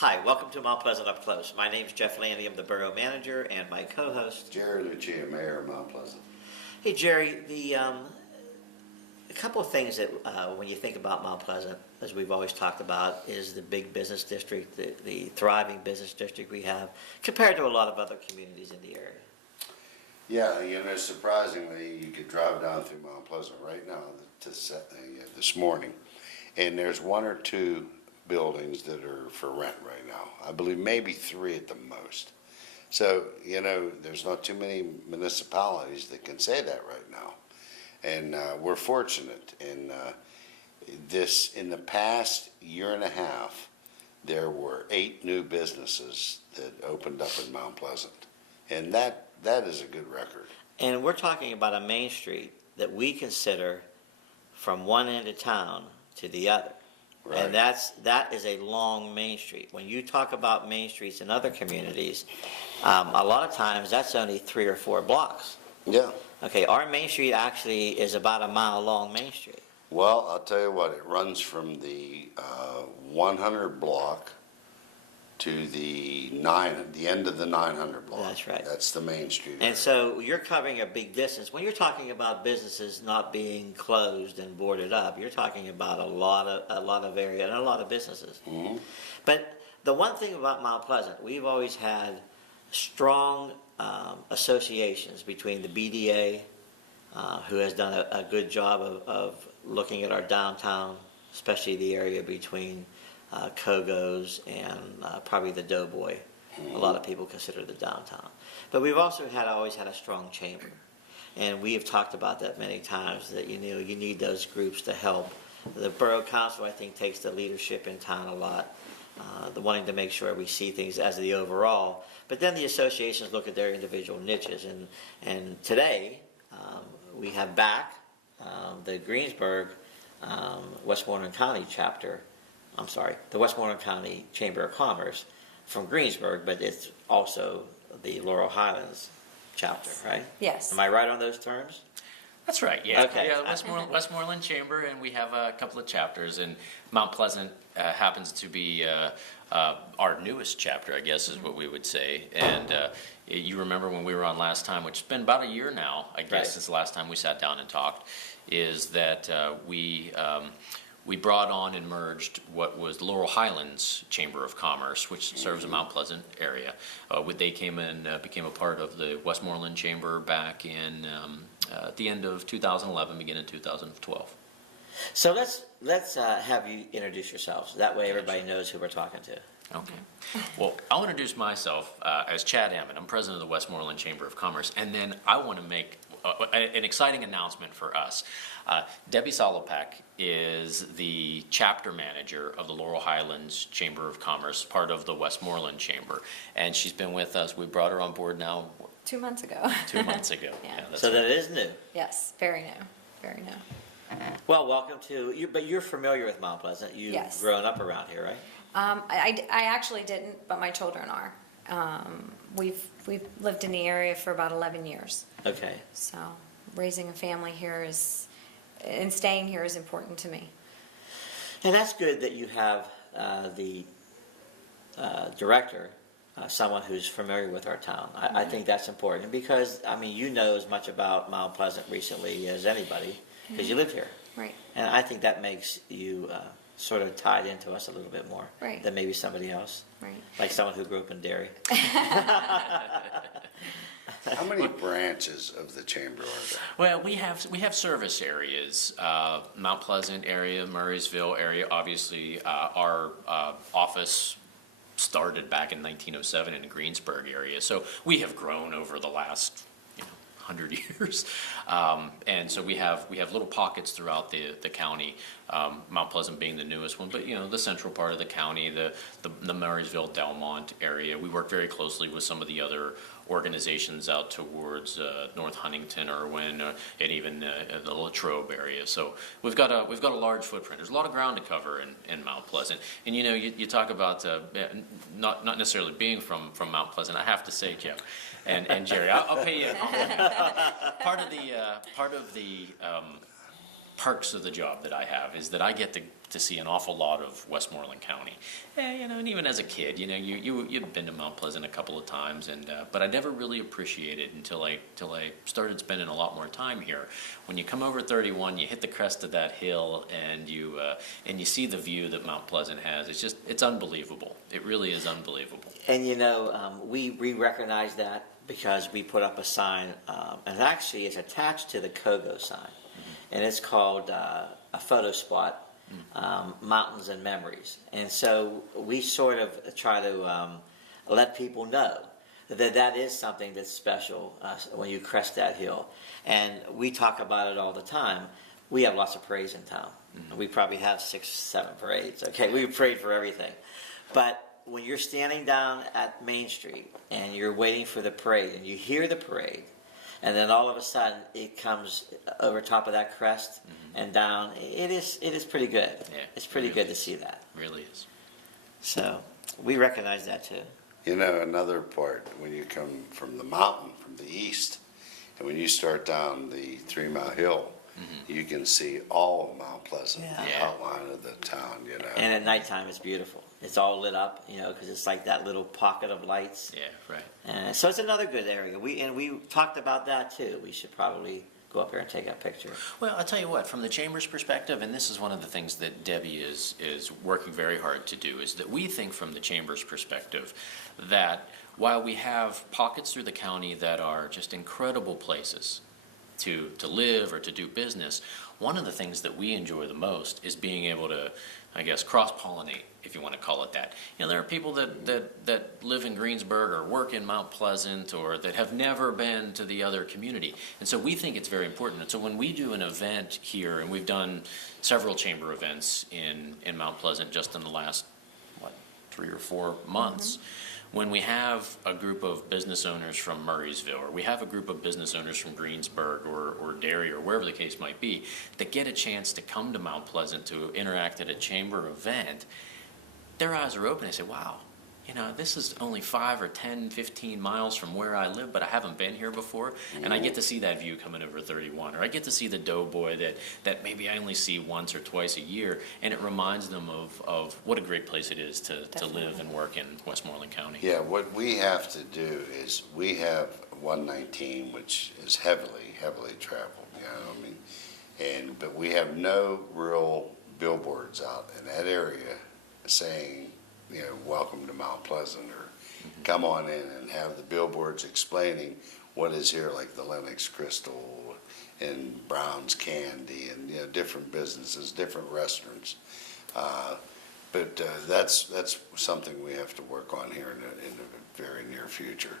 Hi, welcome to Mount Pleasant Up Close. My name's Jeff Landy, I'm the Borough Manager, and my co-host... Jerry Lucia, Mayor of Mount Pleasant. Hey Jerry, a couple of things that when you think about Mount Pleasant, as we've always talked about, is the big business district, the thriving business district we have, compared to a lot of other communities in the area. Yeah, surprisingly, you could drive down through Mount Pleasant right now this morning, and there's one or two buildings that are for rent right now. I believe maybe three at the most. So, there's not too many municipalities that can say that right now. And we're fortunate in in the past year and a half, there were 8 new businesses that opened up in Mount Pleasant. And that is a good record. And we're talking about a main street that we consider from one end of town to the other. Right. And that is a long main street. When you talk about main streets in other communities, a lot of times that's only 3 or 4 blocks. Yeah. Okay, our main street actually is about a mile long main street. Well, I'll tell you what, it runs from the 100 block to the end of the 900 block. That's right. That's the main street. And so you're covering a big distance. When you're talking about businesses not being closed and boarded up, you're talking about a lot of area and a lot of businesses. Mm-hmm. But the one thing about Mount Pleasant, we've always had strong associations between the BDA, who has done a good job of looking at our downtown, especially the area between Kogo's and probably the Doughboy. A lot of people consider the downtown. But we've also always had a strong chamber. And we have talked about that many times, that you need those groups to help. The Borough Council, I think, takes the leadership in town a lot, the wanting to make sure we see things as the overall. But then the associations look at their individual niches. And today, we have back the Greensburg Westmoreland County chapter. I'm sorry, the Westmoreland County Chamber of Commerce from Greensburg, but it's also the Laurel Highlands chapter, right? Yes. Am I right on those terms? That's right, yeah. Okay. Yeah, Westmoreland Chamber, and we have a couple of chapters, and Mount Pleasant happens to be our newest chapter, I guess is what we would say. And you remember when we were on last time, which has been about a year now, I guess, right, since the last time we sat down and talked, is that we brought on and merged what was the Laurel Highlands Chamber of Commerce, which serves the Mount Pleasant area. They came in, became a part of the Westmoreland Chamber back in at the end of 2011, beginning of 2012. So let's have you introduce yourselves. That way everybody knows who we're talking to. Okay. Well, I'll introduce myself as Chad Ammon. I'm president of the Westmoreland Chamber of Commerce, and then I want to make an exciting announcement for us. Debbie Solopak is the chapter manager of the Laurel Highlands Chamber of Commerce, part of the Westmoreland Chamber, and she's been with us. We brought her on board now 2 months ago. 2 months ago. Yeah. That's So right. that is new. Yes, very new, very new. Well, welcome to you. But you're familiar with Mount Pleasant. You've Yes. grown up around here, right? I actually didn't, but my children are. We've lived in the area for about 11 years. Okay. So raising a family here and staying here is important to me. And that's good that you have the director, someone who's familiar with our town. I think that's important because, you know as much about Mount Pleasant recently as anybody because you live here. Right. And I think that makes you sort of tied into us a little bit more Right. than maybe somebody else. Right. Like someone who grew up in Derry. How many branches of the chamber are there? Well, we have service areas, Mount Pleasant area, Murraysville area. Obviously, our office started back in 1907 in the Greensburg area, so we have grown over the last 100 years, and so we have little pockets throughout the county. Mount Pleasant being the newest one, but the central part of the county, the Murraysville, Delmont area. We work very closely with some of the other organizations out towards North Huntington, Irwin, and even the Latrobe area. So we've got a large footprint. There's a lot of ground to cover in Mount Pleasant. And you talk about not necessarily being from Mount Pleasant. I have to say, Jeff and Jerry, I'll pay you a compliment. Part of the perks of the job that I have is that I get to see an awful lot of Westmoreland County. And even as a kid, you've been to Mount Pleasant a couple of times, but I never really appreciated until I started spending a lot more time here. When you come over 31, you hit the crest of that hill, and you see the view that Mount Pleasant has. It's unbelievable. It really is unbelievable. And we recognize that because we put up a sign, and actually it's attached to the KOGO sign, and it's called a photo spot. Mountains and Memories. And so we sort of try to let people know that is something that's special when you crest that hill. And we talk about it all the time. We have lots of parades in town. We probably have 6, 7 parades. Okay, we parade for everything. But when you're standing down at Main Street and you're waiting for the parade and you hear the parade, and then all of a sudden it comes over top of that crest and down. It is pretty good. Yeah, it's pretty really good to see that. It really is. So we recognize that too. Another part, when you come from the mountain, from the east, and when you start down the 3 Mile Hill, you can see all of Mount Pleasant, Yeah. the outline of the town, And at nighttime it's beautiful. It's all lit up, because it's like that little pocket of lights. Yeah, right. And so it's another good area. We talked about that too. We should probably go up there and take a picture. Well, I'll tell you what, from the Chamber's perspective, and this is one of the things that Debbie is working very hard to do, is that we think from the Chamber's perspective that while we have pockets through the county that are just incredible places to live or to do business, one of the things that we enjoy the most is being able to, I guess, cross-pollinate, if you want to call it that. There are people that live in Greensburg or work in Mount Pleasant or that have never been to the other community. And so we think it's very important. And so when we do an event here, and we've done several chamber events in Mount Pleasant just in the last, 3 or 4 months, when we have a group of business owners from Murraysville, or we have a group of business owners from Greensburg or Derry or wherever the case might be, that get a chance to come to Mount Pleasant to interact at a chamber event, their eyes are open. They say, wow, this is only 5 or 10, 15 miles from where I live, but I haven't been here before, and I get to see that view coming over 31, or I get to see the Doughboy that maybe I only see once or twice a year, and it reminds them of what a great place it is to live and work in Westmoreland County. Yeah, what we have to do is we have 119, which is heavily traveled, but we have no real billboards out in that area saying, welcome to Mount Pleasant, or come on in, and have the billboards explaining what is here, like the Lennox Crystal and Brown's Candy, and different businesses, different restaurants. But that's something we have to work on here in the very near future,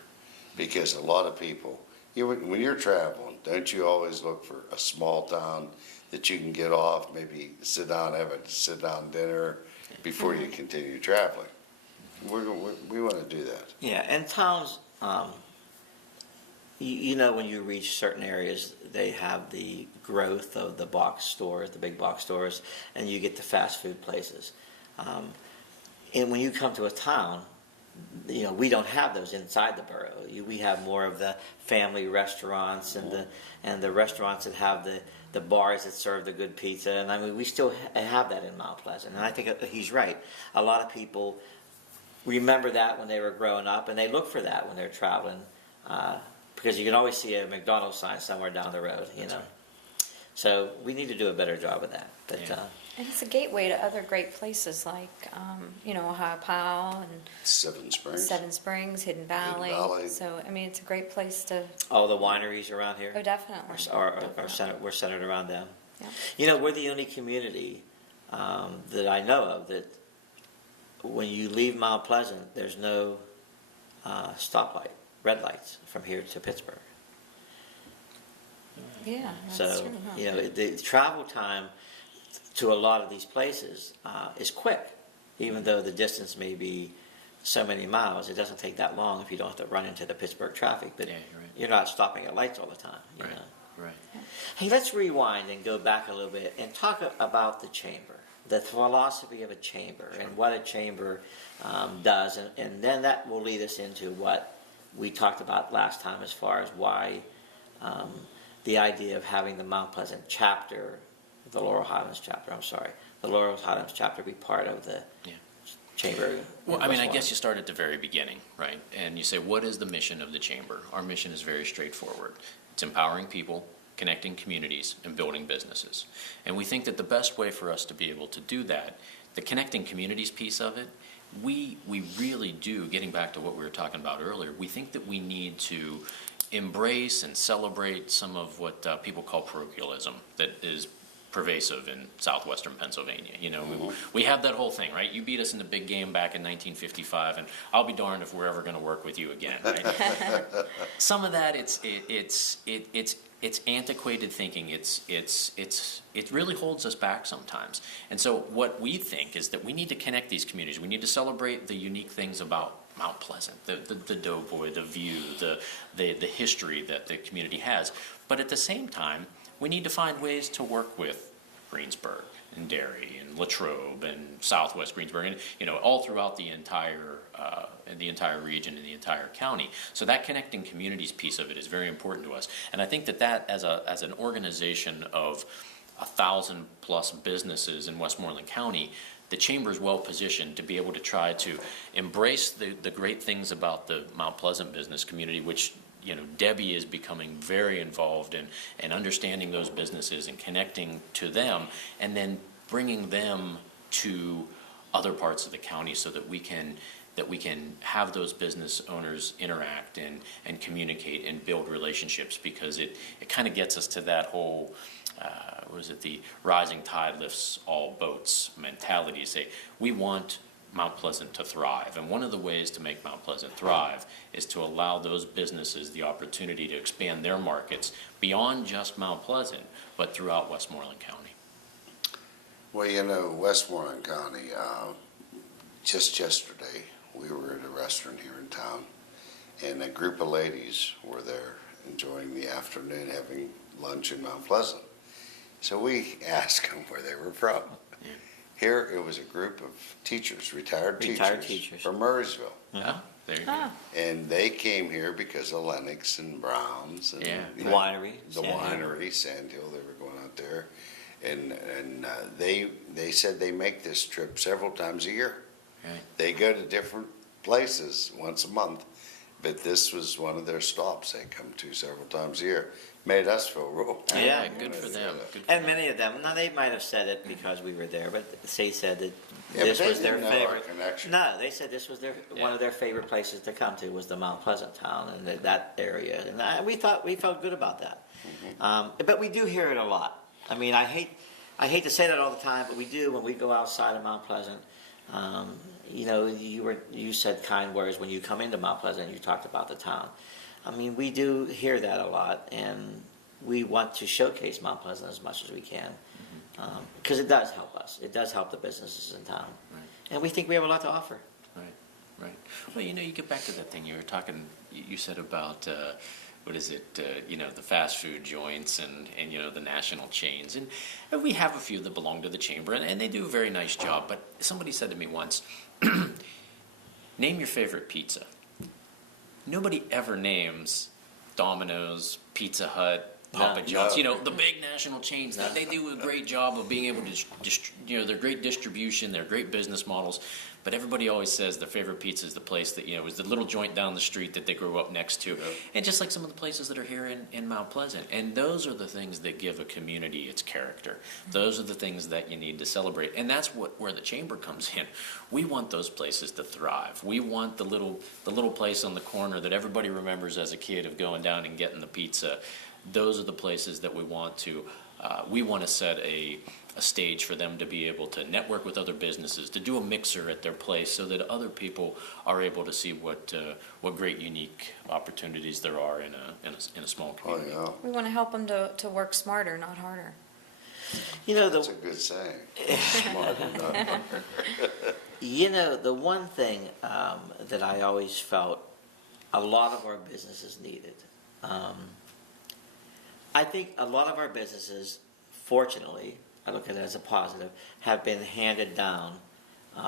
because a lot of people, when you're traveling, don't you always look for a small town that you can get off, maybe sit down, have a sit-down dinner before you continue traveling? We want to do that. Yeah, and towns, when you reach certain areas, they have the growth of the box stores, the big box stores, and you get the fast food places. And when you come to a town, we don't have those inside the borough. We have more of the family restaurants and the restaurants that have the bars that serve the good pizza. And I mean, we still have that in Mount Pleasant. And I think he's right. A lot of people remember that when they were growing up, and they look for that when they're traveling, because you can always see a McDonald's sign somewhere down the road, Right. So we need to do a better job of that. But Yeah. And it's a gateway to other great places like, Ohio Powell and Seven Springs. Seven Springs, Hidden Valley. Valley. So, it's a great place to, all the wineries around here oh, definitely. we're centered around them. Yeah. We're the only community that I know of that when you leave Mount Pleasant, there's no stoplight, red lights from here to Pittsburgh. Yeah, that's So, true. Huh? the travel time to a lot of these places is quick. Even though the distance may be so many miles, it doesn't take that long if you don't have to run into the Pittsburgh traffic. But Yeah, you're right. you're not stopping at lights all the time. Right. Right. Hey, let's rewind and go back a little bit and talk about the chamber, the philosophy of a chamber, and what a chamber does. And then that will lead us into what we talked about last time as far as why the idea of having the Mount Pleasant chapter, the Laurel Highlands chapter, the the Laurel Highlands chapter be part of the Yeah. chamber. in Well, I mean, I West guess you start at the very beginning, right? And you say, what is the mission of the chamber? Our mission is very straightforward. It's empowering people, connecting communities, and building businesses. And we think that the best way for us to be able to do that, the connecting communities piece of it, we really do, getting back to what we were talking about earlier, we think that we need to embrace and celebrate some of what people call parochialism that is pervasive in southwestern Pennsylvania. You know, we have that whole thing, right? You beat us in the big game back in 1955, and I'll be darned if we're ever going to work with you again, right? Some of that, it's antiquated thinking. It really holds us back sometimes. And so what we think is that we need to connect these communities. We need to celebrate the unique things about Mount Pleasant, the Doughboy, the view, the history that the community has. But at the same time, we need to find ways to work with Greensburg and Derry and Latrobe and Southwest Greensburg and, you know, all throughout the entire region and the entire county. So that connecting communities piece of it is very important to us. And I think that as an organization of 1,000+ businesses in Westmoreland County, the chamber is well positioned to be able to try to embrace the great things about the Mount Pleasant business community, which, you know, Debbie is becoming very involved in and understanding those businesses and connecting to them, and then bringing them to other parts of the county so that we can have those business owners interact and communicate and build relationships, because it kind of gets us to that whole the rising tide lifts all boats mentality. Say we want Mount Pleasant to thrive, and one of the ways to make Mount Pleasant thrive is to allow those businesses the opportunity to expand their markets beyond just Mount Pleasant, but throughout Westmoreland County. Well, you know, Westmoreland County, just yesterday, we were at a restaurant here in town, and a group of ladies were there enjoying the afternoon, having lunch in Mount Pleasant. So we asked them where they were from. Yeah. Here, it was a group of teachers, retired teachers from Murraysville. Yeah, there you go. Ah, And they came here because of Lennox and Browns and Yeah. you The know, winery, the Sand Hill. winery, Sand Hill. They were going out there, and they said they make this trip several times a year. Right. They go to different places once a month, but this was one of their stops they come to several times a year. Made us feel real. Yeah, happy Good when for they them. did it. Good for And them. many of them, now they might have said it because we were there, but they said that Yeah, this but they was their didn't know our favorite. connection. No, they said this was one of their favorite places to come to was the Mount Pleasant town and that area, and we felt good about that. But we do hear it a lot. I mean, I hate to say that all the time, but we do when we go outside of Mount Pleasant. You know, you said kind words when you come into Mount Pleasant. You talked about the town. I mean, we do hear that a lot, and we want to showcase Mount Pleasant as much as we can, because it does help us. It does help the businesses in town, Right. and we think we have a lot to offer. Right. Well, you know, you get back to that thing you were talking, you said about, you know, the fast food joints and you know, the national chains. And we have a few that belong to the chamber, and they do a very nice job. But somebody said to me once, name your favorite pizza. Nobody ever names Domino's, Pizza Hut, Papa No. John's, No. you know, the big national chains. They do a great job of being able to, you know, they're great distribution, they're great business models. But everybody always says their favorite pizza is the place that, you know, is the little joint down the street that they grew up next to. And just like some of the places that are here in Mount Pleasant. And those are the things that give a community its character. Those are the things that you need to celebrate. And that's where the chamber comes in. We want those places to thrive. We want the little place on the corner that everybody remembers as a kid of going down and getting the pizza. Those are the places that we want to set a stage for them to be able to network with other businesses, to do a mixer at their place so that other people are able to see what great unique opportunities there are in a small Oh, community. yeah. we want to help them to work smarter, not harder. You know, That's a good saying. Smart enough. You know, the one thing that I always felt a lot of our businesses needed. I think a lot of our businesses, fortunately, I look at it as a positive, have been handed down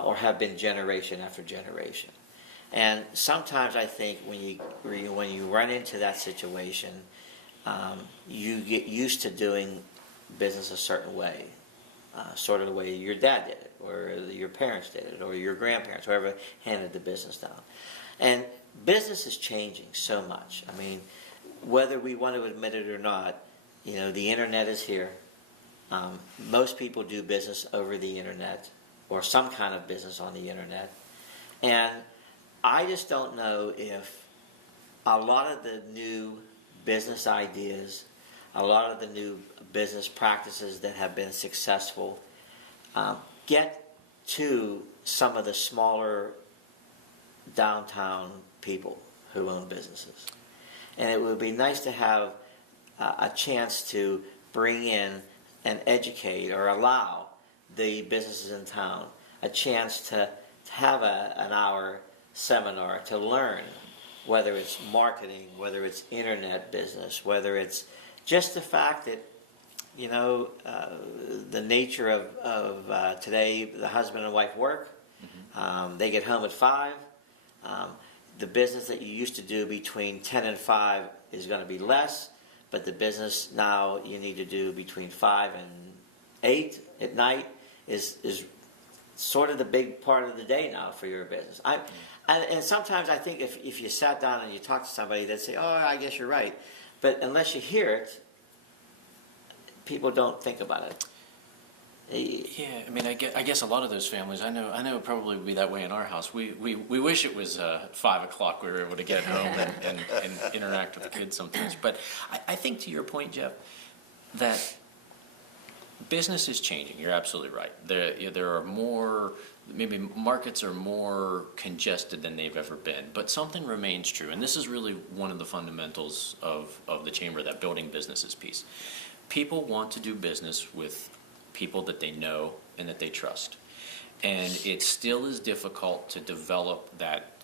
or have been generation after generation. And sometimes I think when you run into that situation, you get used to doing business a certain way. sort of the way your dad did it, or your parents did it, or your grandparents, whoever handed the business down. And business is changing so much. I mean, whether we want to admit it or not, the internet is here. Most people do business over the internet, or some kind of business on the internet. And I just don't know if a lot of the new business ideas, a lot of the new business practices that have been successful get to some of the smaller downtown people who own businesses. And it would be nice to have a chance to bring in and educate or allow the businesses in town a chance to have an hour seminar to learn, whether it's marketing, whether it's internet business, whether it's just the fact that, the nature of today, the husband and wife work, they get home at 5. The business that you used to do between 10 and 5 is going to be less, but the business now you need to do between 5 and 8 at night is sort of the big part of the day now for your business. And sometimes I think if you sat down and you talk to somebody, they'd say, "Oh, I guess you're right," but unless you hear it, people don't think about it. Yeah, I mean, I guess a lot of those families, I know it probably would be that way in our house. We wish it was 5 o'clock we were able to get home and interact with the kids sometimes. But I think to your point, Jeff, that business is changing. You're absolutely right. There are more, maybe markets are more congested than they've ever been, but something remains true. And this is really one of the fundamentals of the Chamber, that building businesses piece. People want to do business with people that they know and that they trust. And it still is difficult to develop that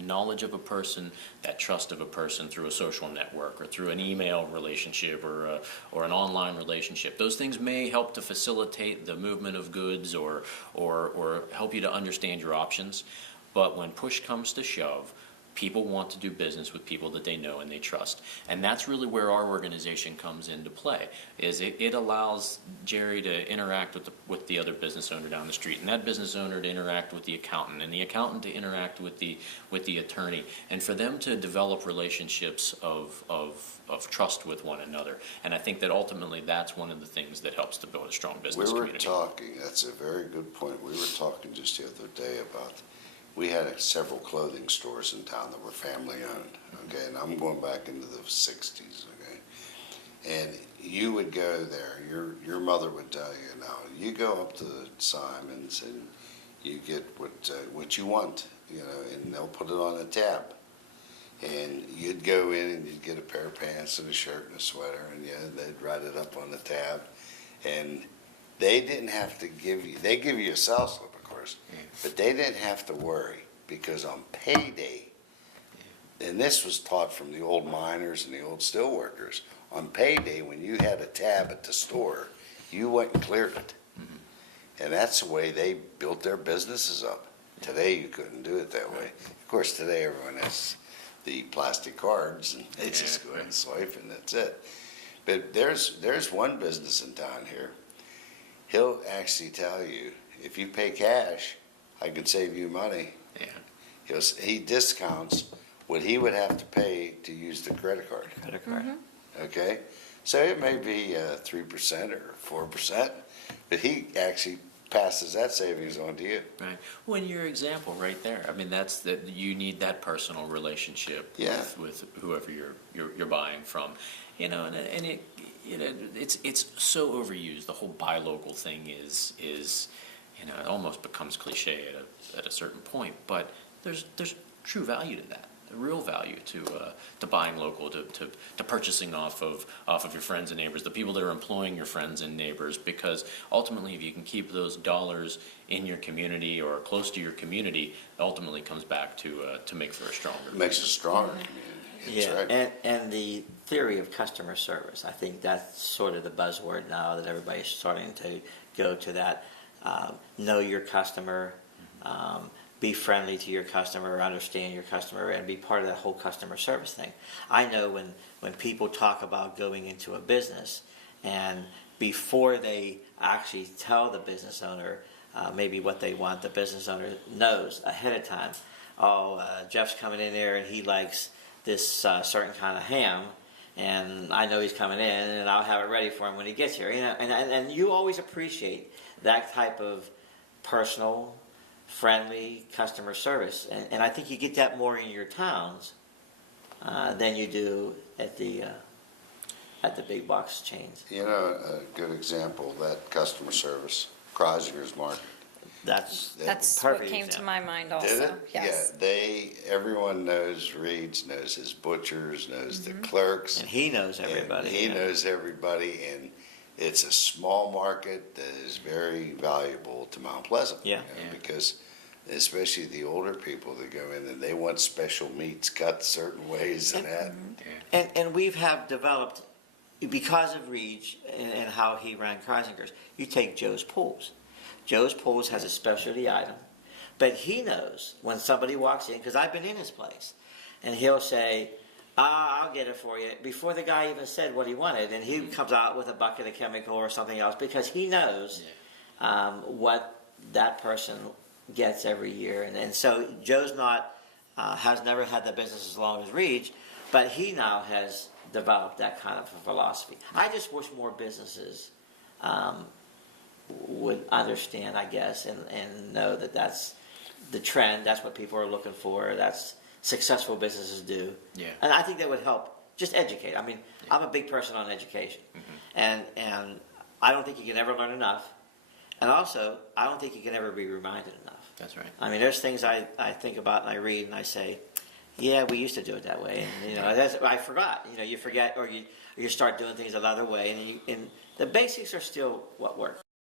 knowledge of a person, that trust of a person through a social network or through an email relationship or an online relationship. Those things may help to facilitate the movement of goods or help you to understand your options. But when push comes to shove, people want to do business with people that they know and they trust. And that's really where our organization comes into play, is it allows Jerry to interact with the other business owner down the street, and that business owner to interact with the accountant, and the accountant to interact with the attorney, and for them to develop relationships of trust with one another. And I think that ultimately that's one of the things that helps to build a strong business community. That's a very good point. We were talking just the other day about, we had several clothing stores in town that were family owned, okay, and I'm going back into the 60s, okay, and you would go there, your mother would tell you, now, you go up to Simon's and you get what you want, and they'll put it on a tab, and you'd go in and you'd get a pair of pants and a shirt and a sweater, and they'd write it up on the tab, and they didn't have to they give you a sales slip, of course, but they didn't have to worry, because on payday, and this was taught from the old miners and the old steel workers, on payday, when you had a tab at the store, you went and cleared it. And that's the way they built their businesses up. Today, you couldn't do it that way. Of course, today everyone has the plastic cards, and they just go ahead and swipe, and that's it. But there's one business in town here. He'll actually tell you, if you pay cash, I can save you money. Yeah. He discounts what he would have to pay to use the credit card. Credit card. Okay? So it may be 3% or 4%, but he actually passes that savings on to you. Right. Well, in your example right there, I mean, that's that you need that personal relationship with whoever you're buying from, and it it's so overused. The whole buy local thing is it almost becomes cliche at a certain point, but there's true value to that. Real value to buying local, to purchasing off of your friends and neighbors, the people that are employing your friends and neighbors, because ultimately if you can keep those dollars in your community or close to your community, it ultimately comes back to make for a stronger It makes a stronger community. That's right. And the theory of customer service, I think that's sort of the buzzword now that everybody's starting to go to that. Know your customer, be friendly to your customer, understand your customer, and be part of that whole customer service thing. I know when people talk about going into a business and before they actually tell the business owner maybe what they want. The business owner knows ahead of time. Oh, Jeff's coming in there and he likes this certain kind of ham, and I know he's coming in, and I'll have it ready for him when he gets here. You know, and you always appreciate that type of personal, friendly customer service, and I think you get that more in your towns than you do at the big box chains. You know, a good example of that customer service, Kreisinger's Market. That's That's perfect what came to example. my mind Did also, it? yes. Yeah, everyone knows Reed's, knows his butchers, knows the clerks. And he knows everybody. And he you know. knows everybody, and it's a small market that is very valuable to Mount Pleasant. Yeah. you know, Because especially the older people that go in and they want special meats cut certain ways and that. And we've have developed, because of Reach and how he ran Kreisinger's, you take Joe's Pools. Joe's Pools has a specialty item, but he knows when somebody walks in, because I've been in his place, and he'll say, I'll get it for you, before the guy even said what he wanted, and he comes out with a bucket of chemical or something else, because he knows what that person gets every year. And so Joe's not, has never had the business as long as Reach, but he now has developed that kind of a philosophy. I just wish more businesses would understand, I guess, and know that that's the trend, that's what people are looking for, that's successful businesses do. Yeah. And I think that would help just educate. I mean, I'm a big person on education, and I don't think you can ever learn enough, and also, I don't think you can ever be reminded enough. That's right. I mean, there's things I think about and I read and I say, yeah, we used to do it that way, and you know, I forgot. You know, you forget, or you start doing things another way, and the basics are still what work.